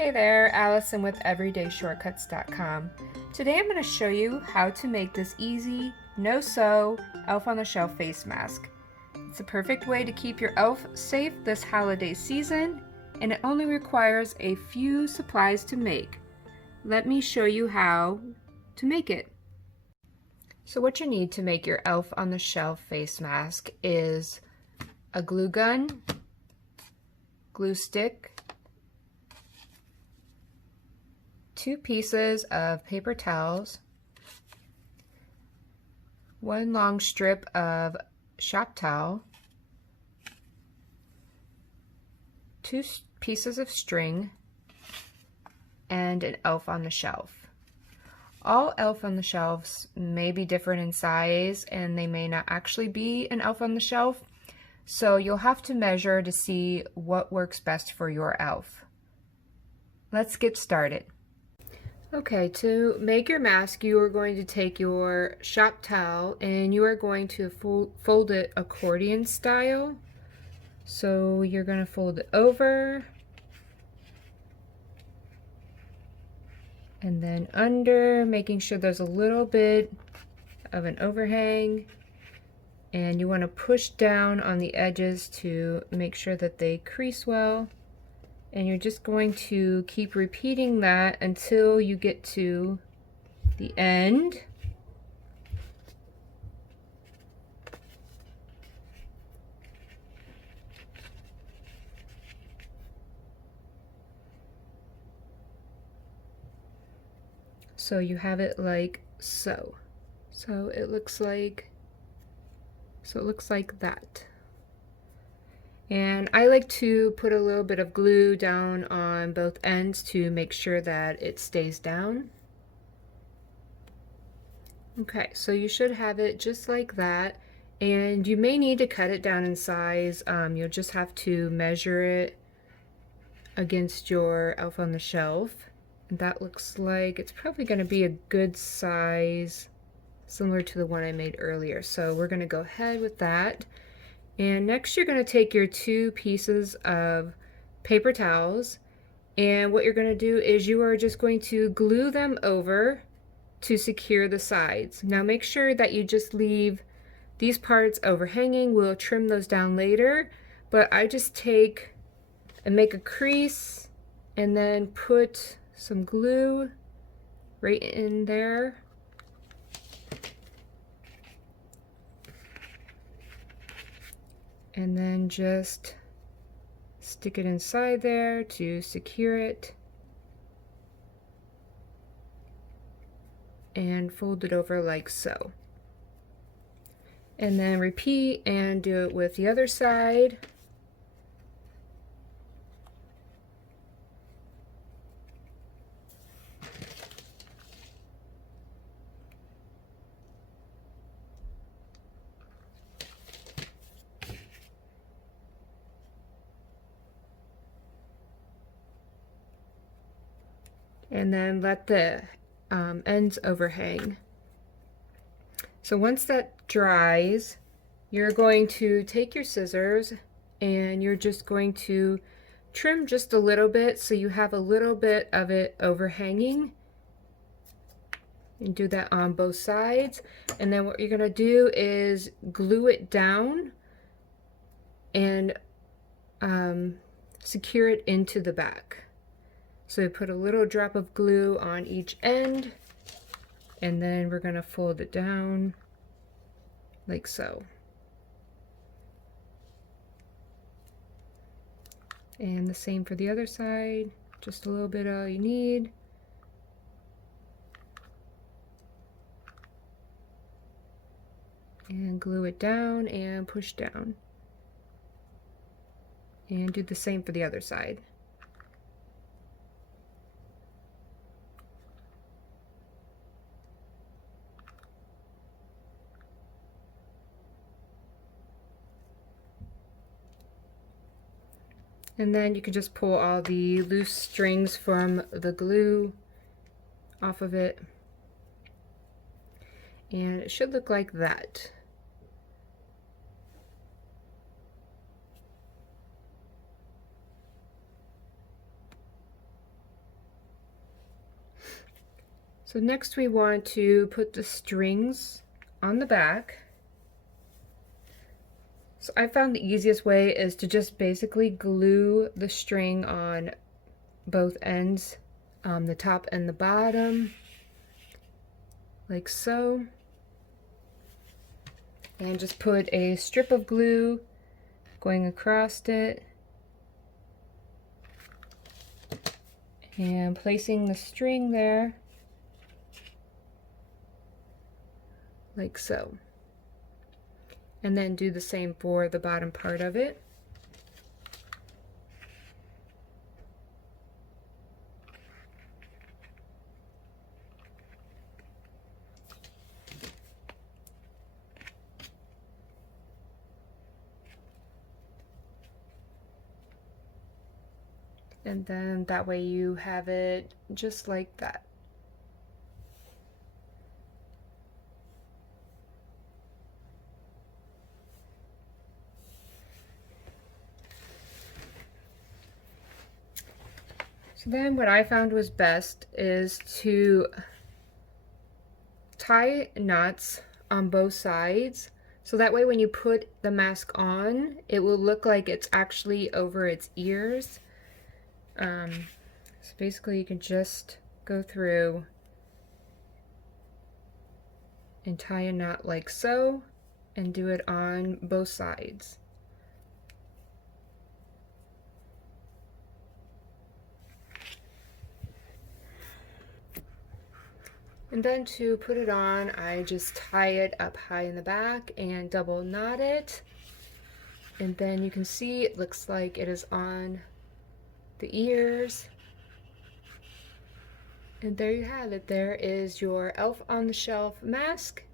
Hey there, Allison with EverydayShortcuts.com. Today I'm going to show you how to make this easy, no-sew elf on the shelf face mask. It's a perfect way to keep your elf safe this holiday season, and it only requires a few supplies to make. Let me show you how to make it. So what you need to make your elf on the shelf face mask is a glue gun, glue stick, 2 pieces of paper towels, 1 long strip of shop towel, 2 pieces of string, and an elf on the shelf. All elf on the shelves may be different in size and they may not actually be an elf on the shelf, so you'll have to measure to see what works best for your elf. Let's get started. Okay, to make your mask, you are going to take your shop towel and you are going to fold it accordion style. So you're going to fold it over and then under, making sure there's a little bit of an overhang. And you want to push down on the edges to make sure that they crease well. And you're just going to keep repeating that until you get to the end. So you have it like so. So it looks like that. And I like to put a little bit of glue down on both ends to make sure that it stays down. Okay, so you should have it just like that, and you may need to cut it down in size. You'll just have to measure it against your elf on the shelf. And that looks like it's probably going to be a good size, similar to the one I made earlier. So we're going to go ahead with that. And next you're going to take your 2 pieces of paper towels, and what you're going to do is you are just going to glue them over to secure the sides. Now make sure that you just leave these parts overhanging. We'll trim those down later, but I just take and make a crease and then put some glue right in there. And then just stick it inside there to secure it and fold it over like so. And then repeat and do it with the other side. And then let the ends overhang. So once that dries, you're going to take your scissors and you're just going to trim just a little bit so you have a little bit of it overhanging. And do that on both sides. And then what you're going to do is glue it down and secure it into the back. So put a little drop of glue on each end, and then we're going to fold it down like so. And the same for the other side, just a little bit all you need. And glue it down and push down. And do the same for the other side. And then you can just pull all the loose strings from the glue off of it. And it should look like that. So next we want to put the strings on the back. So I found the easiest way is to just basically glue the string on both ends, the top and the bottom, like so. And just put a strip of glue going across it. And placing the string there, like so. And then do the same for the bottom part of it. And then that way you have it just like that. So then what I found was best is to tie knots on both sides. So that way when you put the mask on, it will look like it's actually over its ears. So basically you can just go through and tie a knot like so and do it on both sides. And then to put it on, I just tie it up high in the back and double knot it. And then you can see it looks like it is on the ears. And there you have it. There is your Elf on the Shelf mask.